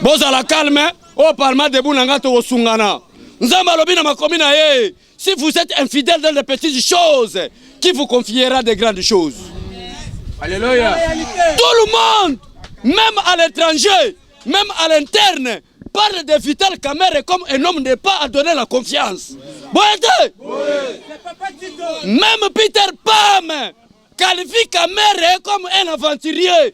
Boza la calme, au Parlement de Bounangato au Sungana. Nzamba lobina makomina ye. Si vous êtes infidèle dans les petites choses, qui vous confiera des grandes choses? Alléluia. Tout le monde, même à l'étranger, même à l'interne, parle de Vital Kamerhe comme un homme n'est pas à donner la confiance. Même Peter Pam qualifie Kamerhe comme un aventurier.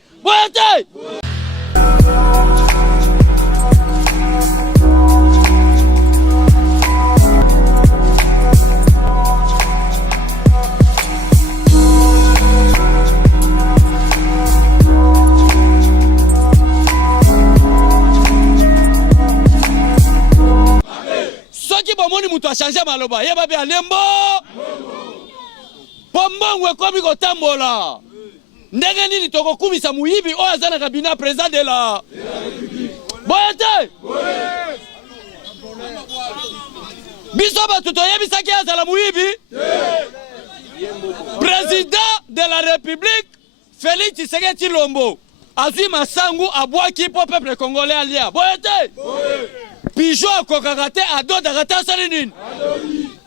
Bomoni mutu a changé maloba yeba bi alembo pombongwe komi kotambola ndenge nini toko kumisa muyibi o azana kabina président de la boyete biso batu toyebisa ki azala muyibi président de la République Félix Tshisekedi Tshilombo azui masangu abwaki po peuple congolais alia boyete Pijo kokakate adoda kata salinine.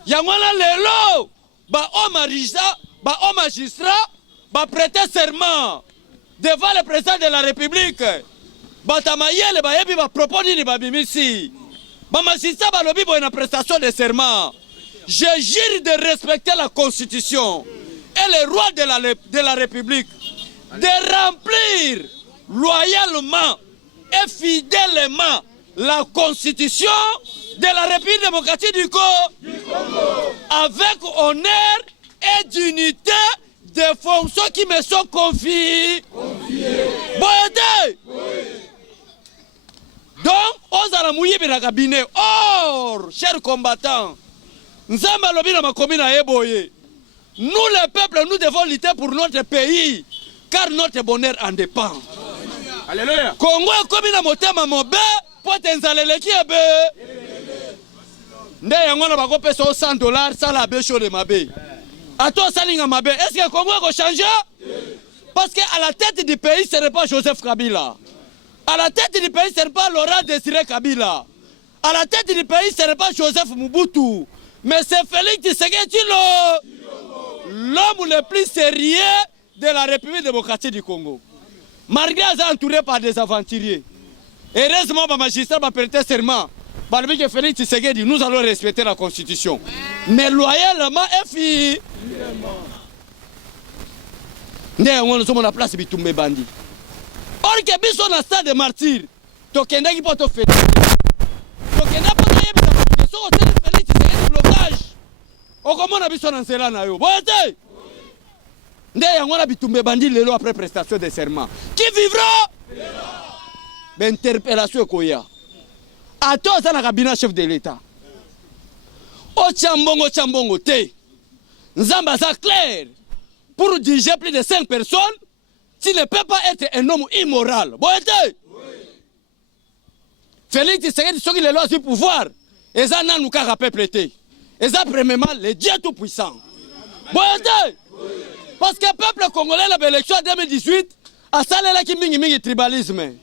Yangwana lelo ba o magistrat ba prêter serment devant le président de la République. Ba tamayele ba yebi ba proponi ni ba bimisi. Ba magistrat ba lobi bo na prestation de serment. Je jure de respecter la Constitution et les rois de la République, de remplir loyalement et fidèlement la Constitution de la République démocratique du Congo, avec honneur et dignité des fonctions qui me sont confiées. Donc, aux aramouillés de la cabinet, or, chers combattants, nous les peuples, nous devons lutter pour notre pays, car notre bonheur en dépend. Alléluia. Congo est comme une motema mobe. Potenzaleleki abe nde yango na bako pesa $100 sala abe show de mabe ato salinga mabe. Est-ce que Congo va changer? Parce que à la tête du pays ce n'est pas Joseph Kabila, à la tête du pays ce n'est pas Laurent Désiré Kabila, à la tête du pays ce n'est pas Joseph Mobutu, mais c'est Félix Tshisekedi Tshilombo, l'homme le plus sérieux de la République démocratique du Congo, malgré être entouré par des aventuriers. Heureusement, le magistrat va prêter serment. Félix Tshisekedi, nous allons respecter la Constitution. Mais loyalement, et nous sommes à la place de Bitumbe Bandi. Or que biso na stade de martyr, tokenda ki poto fait. Tokenda poto yebisa parce que so Félix Tshisekedi blocage. Okomona biso na nzela na yo. Boyete. Nde yango na Bitumbe Bandi lelo après prestation de serment. Qui vivra? Interpellation koya. Ato sana kabina chef de l'État. O chambongo te. Nzamba ça clair. Pour diriger plus de 5 personnes, tu ne peux pas être un homme immoral. Boyete. Félix Tshisekedi soki le lois du pouvoir. Et ça n'a nous qu'à peuple te. Et ça premièrement le Dieu tout puissant. Boyete. Parce que le peuple congolais la élection en 2018 a salé la ki mingi tribalisme.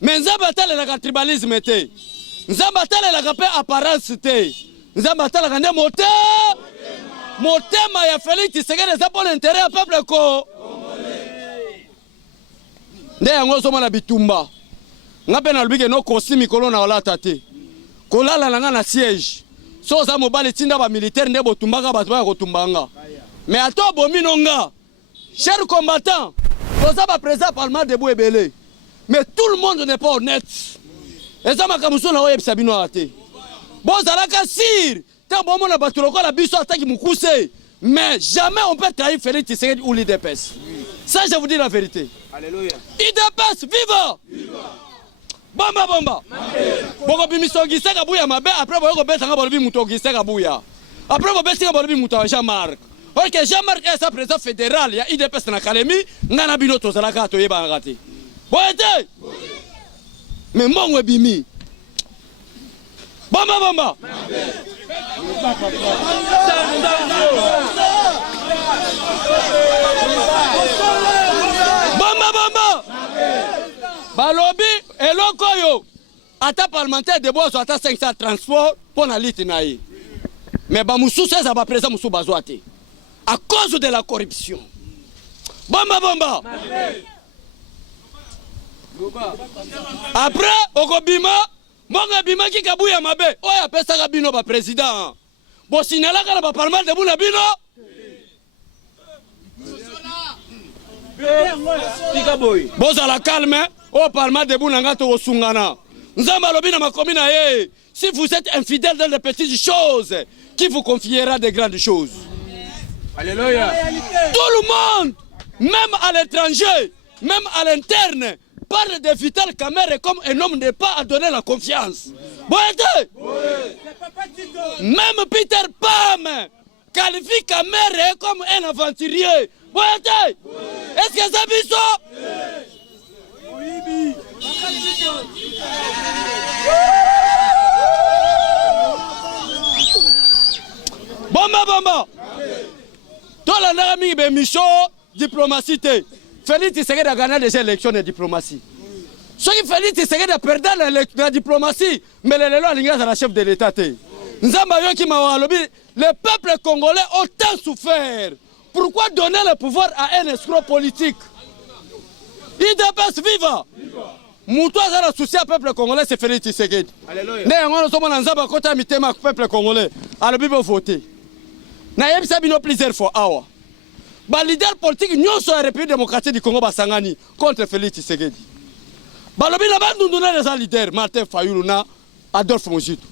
Mais Nzamba tale la tribalisme te. Nzamba tale la pe apparence te. Nzamba tale la motema ya Félix Tshisekedi za pour l'intérêt du peuple congolais. Nde yango soma na bitumba. Ngape na lubike no kosi mikolo na wala tate. Kolala na nga na siège. So za mobali tinda ba militaire nde botumbaka bato ba kotumbanga. Mais ato bomino nga. Chers combattants, toza ba président parlement debout ebele. Mais tout le monde n'est pas honnête. Et ça m'a kamuso na oye sabino ate. Bon zalaka sir, tant bon mon abatuloko la biso attaque mukuse. Mais jamais on peut trahir Félix Tshisekedi ou l'IDPS. Ça je vous dis la vérité. Alléluia. IDPS viva! Viva! Bomba! Boko bimiso gisaka buya mabe après boko betanga bolobi muto gisaka buya. Après boko betanga bolobi muto Jean-Marc. Parce que Jean-Marc est sa président fédéral, il y a IDPS na Kalemi, ngana bino to zalaka to yeba ngati. Boyete! Mais mon bimi. Bomba! balobi eloko yo ata parlementaire de bozo ata 500 transport pour na liti na ye. Mais ba mususu eza ba président musu bazwa te à cause de la corruption. Bomba. Après okobima monga bima ki kabuya mabe oya pesa ka bino ba président. Bo signala ka ba parlement de buna bino. Boza la calme au parlement de buna to osungana. Nzamba lobina makomi na ye. Si vous êtes infidèle dans les petites choses, qui vous confiera des grandes choses? Alléluia. Tout le monde, même à l'étranger, même à l'interne, parle de Vital Kamerhe comme un homme n'est pas à donner la confiance. Même Peter Pam qualifie Kamerhe comme un aventurier. Est-ce que ça dit ça? Bomba. Dans la nami be mission diplomatie. Félix Tshisekedi a gagné des élections de diplomatie. Ce qui Félix Tshisekedi a perdu la diplomatie, mais les lois à la chef de l'État. Nzamba yoki mawalobi, le peuple congolais ont tant souffert. Pourquoi donner le pouvoir à un escroc politique? Il dépasse viva. Moutou a la souci au peuple congolais, c'est Félix Tshisekedi. Alléluia. Sommes en Nzamba kota mitema peuple congolais. Alors bibo voter. Na yebisa bino plusieurs fois awa. Ba leader politique nyonso ya République démocratique du Congo basangani contre Félix Tshisekedi. Balobi na bandundu na les leader Martin Fayulu na Adolphe Muzitu.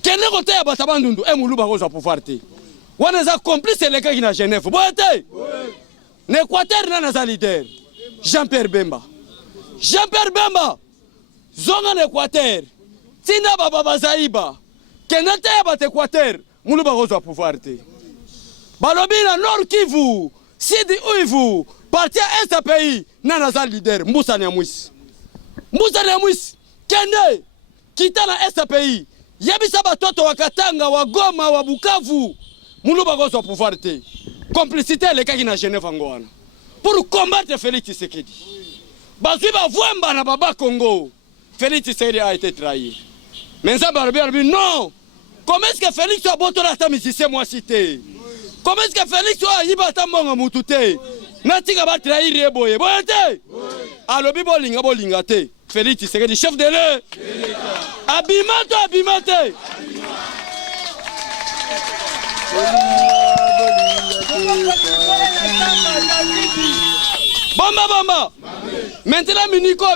Kene kote ya batabandundu emulu bango za pouvoir te. Wana za complice les gars qui na Genève. Boete. N'Équateur na za leader Jean-Pierre Bemba. Jean-Pierre Bemba zonga n'Équateur. Tina baba bazaiba. Kene te ya bat Équateur mulu bango za pouvoir te. Balobi na Nord Kivu, Sidi Uivu, parti à Est pays, nanaza leader, Moussa Nyamwisi. Moussa Nyamwisi, Kende, kita na Est pays, yebisa batoto wa Katanga, wa Goma, wa Bukavu, muluba gozo pouvoir te. Complicité les kaki na Genève angoana. Pour combattre Félix Tshisekedi. Bazui ba vuemba na baba Congo. Félix Tshisekedi a été trahi. Mais ça balobi non. Comment est-ce que Félix a boto la musicien moi cité? Comment est-ce que Félix soit yibata mbongo mutute? Natika ba trahir eboye. Boyete. Alobi bolinga te. Félix Tshisekedi chef de l'État. Abimate. Bomba. Maintenant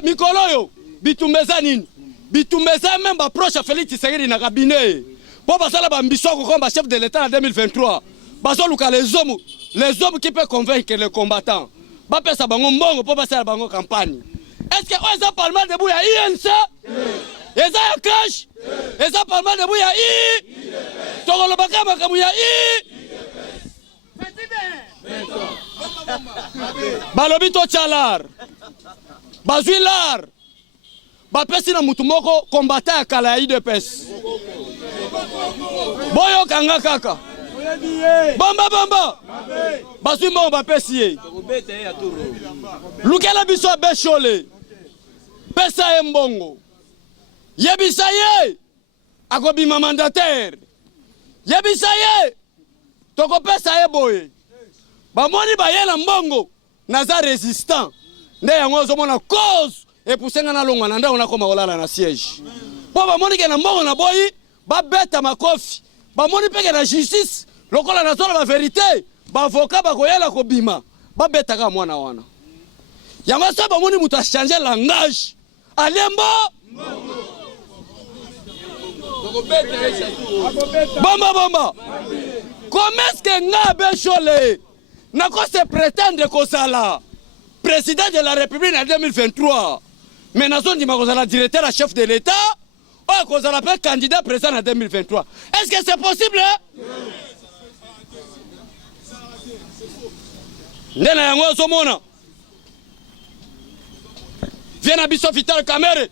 Mikolo yo bitumbeza nini? Bitumbeza même ba proche Félix Tshisekedi na cabinet. Pour passer la ambition comme chef de l'État en 2023. Les hommes qui peuvent convaincre les combattants. Ba pesa bango mbongo pour passer la bango campagne. Est-ce que on parlement de bouya INC? Eza ya cash? Eza parlement de bouya I? Tokolo bakama kamuya I? Balobi to chalar. Bazui lar. Ba pesi na mutu moko combattant ya kala ya IDPS. Boyo kanga kaka. Bomba. Bazui mbongo ba pesi ye. Lukela biso beshole. Pesa ye mbongo. Yebisa ye. Akobima mandataire. Yebisa ye. Toko pesa ye boye. Bamoni ba ye na mbongo. Naza résistant. Nde yango zomona cause. Et pour senga na longa nanda ona koma olala na siège. Po bamoni ke na mbongo na boyi. Ba beta makofi. Bamoni peke na justice. Lokola na zola ba vérité. Ba avocat ba koyela ko bima. Ba beta ka mwana wana. Yango sa bamoni mutu a changer langage. Alembo. Bomba. Comment est-ce que Ngabe Chole n'a pas se prétendre qu'on soit président de la République en 2023, mais nous avons dit qu'on est directeur chef de l'État, ou qu'on est candidat président en 2023. Est-ce que c'est possible? Ndena yango somona. Viens à Bisso Vital Kamerhe.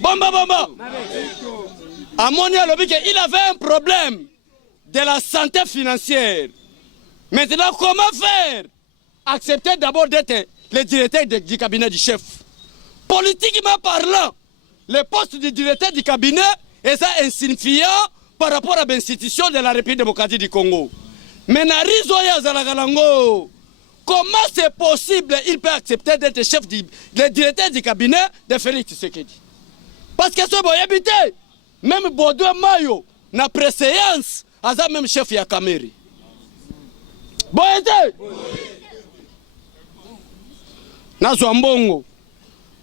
Bomba. Amoni a lobby qu'il avait un problème de la santé financière. Maintenant, comment faire? Accepter d'abord d'être le directeur du cabinet du chef. politiquement parlant, le poste du directeur du cabinet est insignifiant par rapport à l'institution de la République démocratique du Congo. Mais comment c'est possible il peut accepter d'être chef le directeur du cabinet de Félix Tshisekedi? Parce que ce boy habité, même Baudouin Mayo, na préséance, a même chef ya Kameri. Boyete! Na Zwambongo,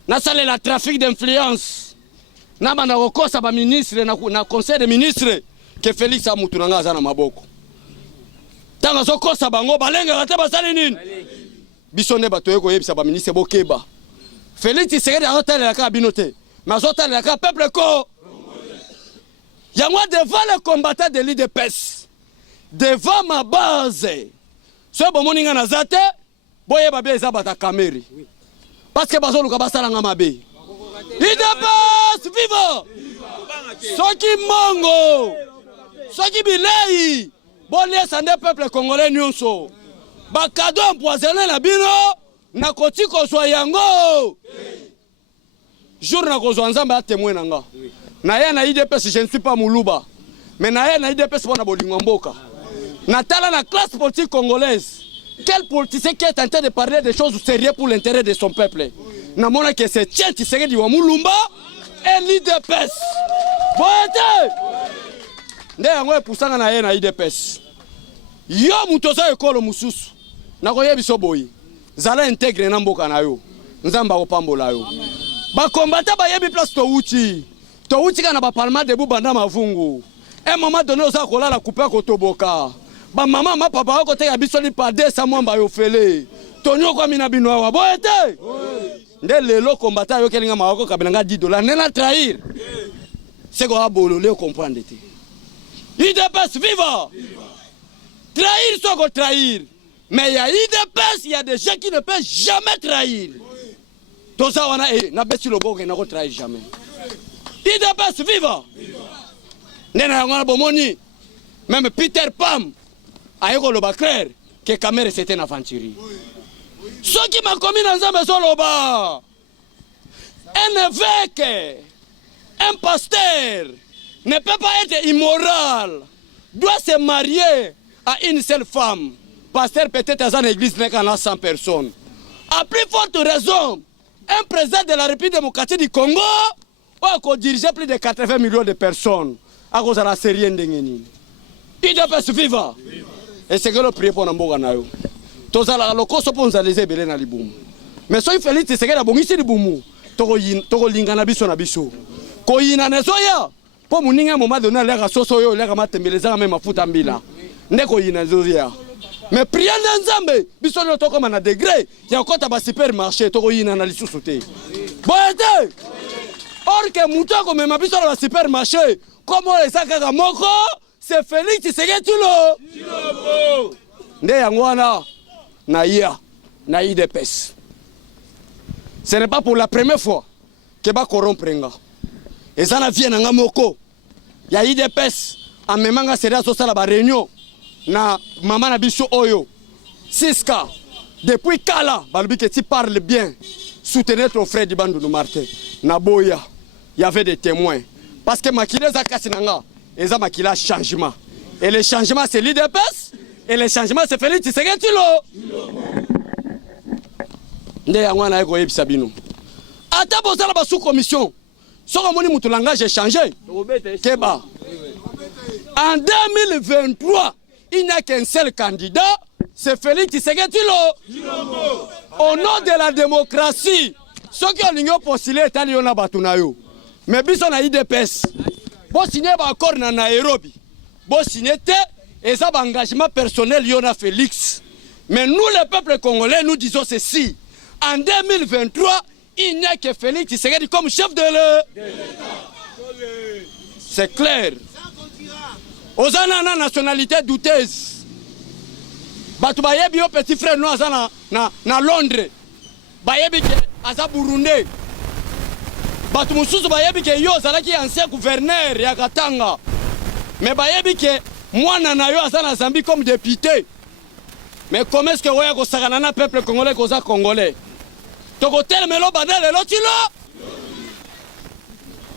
na sale la trafic d'influence, na manakosa ba ministre, na conseil des ministres, que Félix Amutunanga azana maboko. Tanga sokosa bango balenga kata basali nini? Bisone bato yeko yebisa ba ministre bokeba. Félix Tshisekedi azotala la ka binote, mais azotala la ka peuple ko. Yango devant les combattants de l'IDPS, devant ma base. Ce bon moninga nazate, boye babé ezabata Kameri. Parce que bazo luka basala nga mabe. IDPS viva! Soki mongo, soki bilei. Bon laisse des peuples congolais nyonso. Ba cadeau empoisonné na bino na koti ko so yango. Jour na ko nzamba a témoin nanga. Na ya na IDPS je ne suis pas Moulouba. Mais na ya na IDPS pour na bolingo mboka. Na tala na classe politique congolaise. Quel politicien qui est en train de parler des choses sérieuses pour l'intérêt de son peuple? Na mona que c'est tient Tshisekedi wa Moulumba et l'IDPS. Boete! Nde yango epusanga na ye na IDPS. Yo mutoza ekolo mususu. Nako yebiso boyi. Zala integre na mboka na yo. Nzamba kopambola yo. Ba kombata ba yebi place to uchi. To uchi kana ba parlement de bubanda mavungu. Un moment donné oza kolala couper ko toboka. Ba mama ma papa ko te ya biso li pa 200 mwamba yo fele. Tonyo kwa mina bino wa boyete. Nde lelo kombata yo kelinga mawako kabinanga $10. Nena trahir. C'est quoi bolo le comprendre te. IDPS viva! Trahir, soit qu'on trahir. Mais il y a IDPS, il y a des gens qui ne peuvent jamais trahir. Tout ça, on a n'a pas si le bon qui n'a pas trahi jamais. IDPS viva! Nena on a bomoni. Même Peter Pam a eu le clair que Kamere c'était une aventure. Ce qui m'a commis dans un maison là-bas, un évêque, un pasteur, ne peut pas être immoral, doit se marier à une seule femme. Pasteur peut-être dans une église n'est qu'à 100 personnes. À plus forte raison, un président de la République démocratique du Congo a dirigé plus de 80 millions de personnes à cause de la série d'Engeni. Il doit se vivre. Et c'est que le prier pour Namboga Nayo. Tous les locaux sont pour les ébélés dans les boum. Mais si Félix c'est que la bonne ici de boumou, Togo Lingana biso na biso. Koyina nesoya. Pour mon à un moment donné, les rasoso yo, les ramatembeleza même à futambila. Neko yina zoya. Mais prier dans Zambé, biso no toko mana degré, ya kota ba supermarché toko yina na lisusuté. Boete. Or que mutako même biso na supermarché, comment les sakaka moko, c'est Félix Tshisekedi tulo. Nde yangwana na ia na IDPS. Ce n'est pas pour la première fois que ba corrompre nga. Et ça na vie na moko. Ya IDPS en memanga sera so sala ba réunion na maman na biso oyo. Siska depuis Kala, balubi que tu parles bien. Soutenez ton frère Dibandou Martin. Na boya, il y avait des témoins parce que makile za kasinanga, eza makila changement. Et le changement c'est l'IDPS et le changement c'est Félix Tshisekedi lo. Nde yangwana eko yebisa bino. Ata bozala ba sous commission. Soko moni mutu langage changé. Keba. En 2023, il n'y a qu'un seul candidat, c'est Félix Tshisekedi lo. Au nom de la démocratie, ceux qui ont l'union postulé est allé na batunayo. Mais biso na IDPS. Bo signer ba accord na Nairobi. Bo signer te et ça ba engagement personnel yona Félix. Mais nous les peuples congolais nous disons ceci. En 2023, il n'y a que Félix Tshisekedi comme chef de l'État. C'est clair. Aux ana nationalité douteuse. Batu bayebi yo petit frère nous na Londres. Bayebi ke aza Burundi. Batu mususu bayebi ke yo zalaki ancien gouverneur ya Katanga. Mais bayebi ke mwana na yo aza na Zambie comme député. Mais comment est-ce que oya ko sakana na peuple congolais koza congolais? Toko tel melo badale lo tilo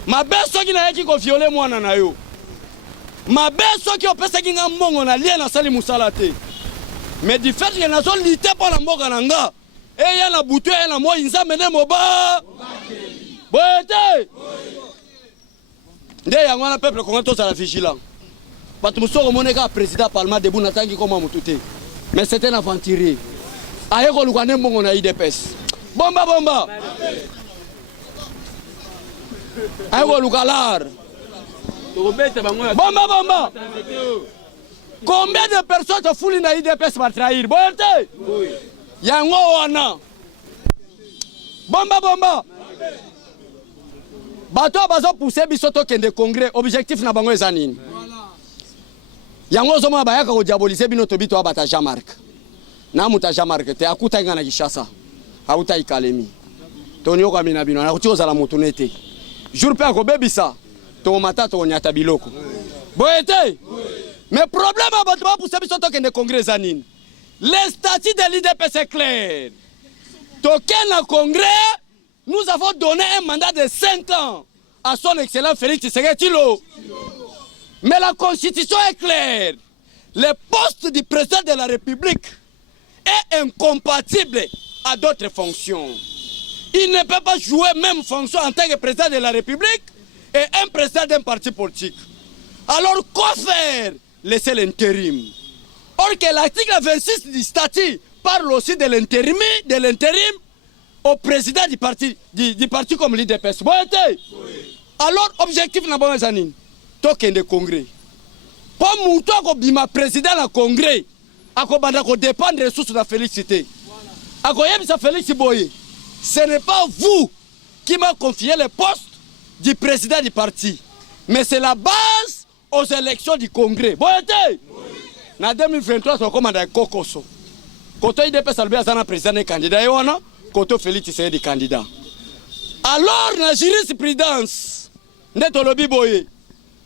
mabe soki na yaki ko violer mwana na yo mabe soki opesa kinga mbongo na lie na sali musala te mais du fait que nazo lité pour la mboka na nga e ya na butu ya na mo nzambe ne moba bote nde yango na peuple congolais tous à la vigilant bato musoko moneka président parlement debout natangi koma mutute mais c'est un aventurier aye ko lukane mbongo na IDPS bomba aye ko lukalar bomba combien de personnes te foulent dans l'IDPS va trahir bote yango wana bomba bato bazo pousser biso to kende congrès objectif na bango ezanini yango zoma bayaka ko diaboliser bino to bito abata Jean-Marc na muta Jean-Marc te akuta ngana Kishasa auta ikalemi toni yoka mina bino na kutioza la motunete jour pe ko bebisa to mata to nyata biloko boete mais problème abato ba pousser biso to kende congrès zanini les statuts de l'IDPS est clair to kena congrès. Nous avons donné un mandat de 5 ans à son excellent Félix Tshisekedi. Mais la constitution est claire. Le poste du président de la République est incompatible à d'autres fonctions. Il ne peut pas jouer même fonction en tant que président de la République et un président d'un parti politique. Alors quoi faire? Laisser l'intérim. Or que l'article 26 du statut parle aussi de l'intérim au président du parti comme l'IDPS. Oui. Alors, objectif n'a pas besoin token de congrès. Pas mouton ko bima président la congrès. Ako banda ko dépendre des ressources de la félicité. Ako yebisa Félix Boye. Ce n'est pas vous qui m'a confié le poste du président du parti. Mais c'est la base aux élections du congrès. Oui. En 2023, on commande un kokoso. Quand l'IDPS a le président et candidat, Koto Félix Tshisekedi candidat. Alors, la jurisprudence,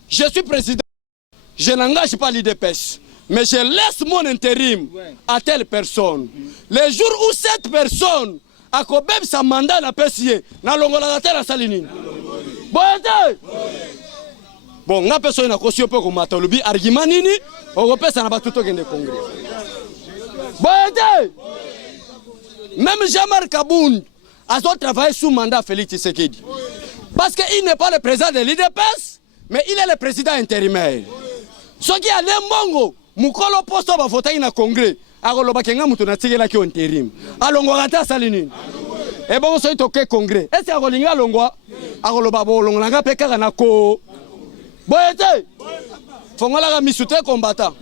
je suis président, je n'engage pas l'IDPS, mais je laisse mon intérim à telle personne. Le jour où cette personne a même sa mandat na PSIE, na longola terre à Salini. Bon, na personne na kosio pe ko matolobi argument nini, on repesse na batuto kende congrès. Même Jean-Marc Kaboun a travaillé sous mandat Félix Tshisekedi. Parce qu'il n'est pas le président de l'IDPS, mais il est le président intérimaire. Ce qui a l'embongo, Moukolo poste va voter dans le congrès. Alors, le Bakenga Moutona Tigela qui est intérim. Alors, on va Salini. Et bon, c'est au congrès. Et c'est à Rolinga Longwa. Alors, le Babo Longa Pekara Nako. Boyete. Fongola Misute combattant.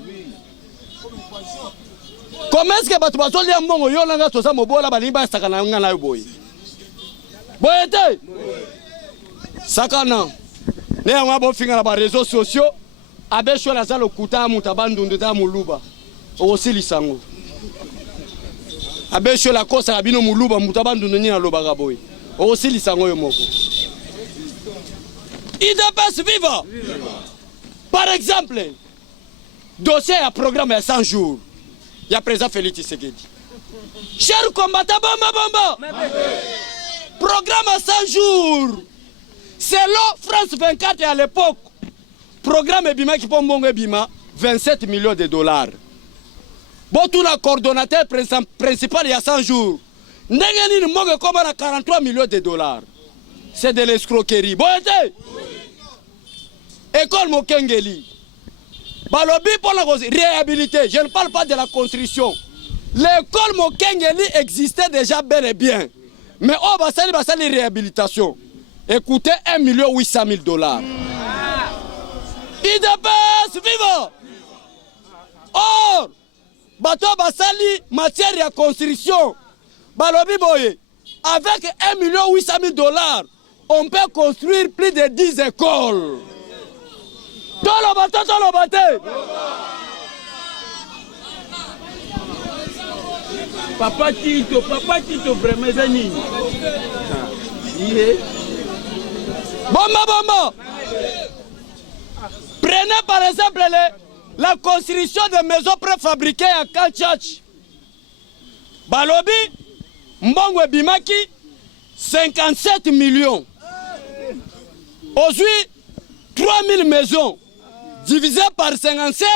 Comment est-ce que tu vas dire que tu vas dire que tu vas dire que tu vas dire que Sakana. Ne on finir les réseaux sociaux. Abe la zalo kuta mutabandundu ta muluba. Aussi lisango. Abe la kosa abino muluba mutabandundu ni na lobaga boy. Aussi lisango yo moko. IDPS viva. Par exemple, dossier à programme à 100 jours. Il y a président Félix Tshisekedi. Chers combattants, bomba. Programme à 100 jours. Selon France 24 à l'époque, programme Ebima qui pombe Ebima, 27 millions de dollars. Bon, tout le coordonnateur principal il y a 100 jours. N'engeni monge comme 43 millions de dollars. C'est de l'escroquerie. Bon, école Mokengeli. Balobi pour la réhabiliter, je ne parle pas de la construction. L'école Mokengeli existait déjà bel et bien. Mais on va salir réhabilitation. Écoutez, 1 800 000 dollars. IDPS, viva! Or, bateau basali matière de construction. Balobi boye, avec 1 800 000 dollars, on peut construire plus de 10 écoles. Tolobate. Papa Tito, vraiment zani. Bomba. Prenez par exemple la construction de maisons préfabriquées à Kanchach. Balobi, Mbongwe Bimaki, 57 millions. Aujourd'hui, 3000 maisons divisées par 57.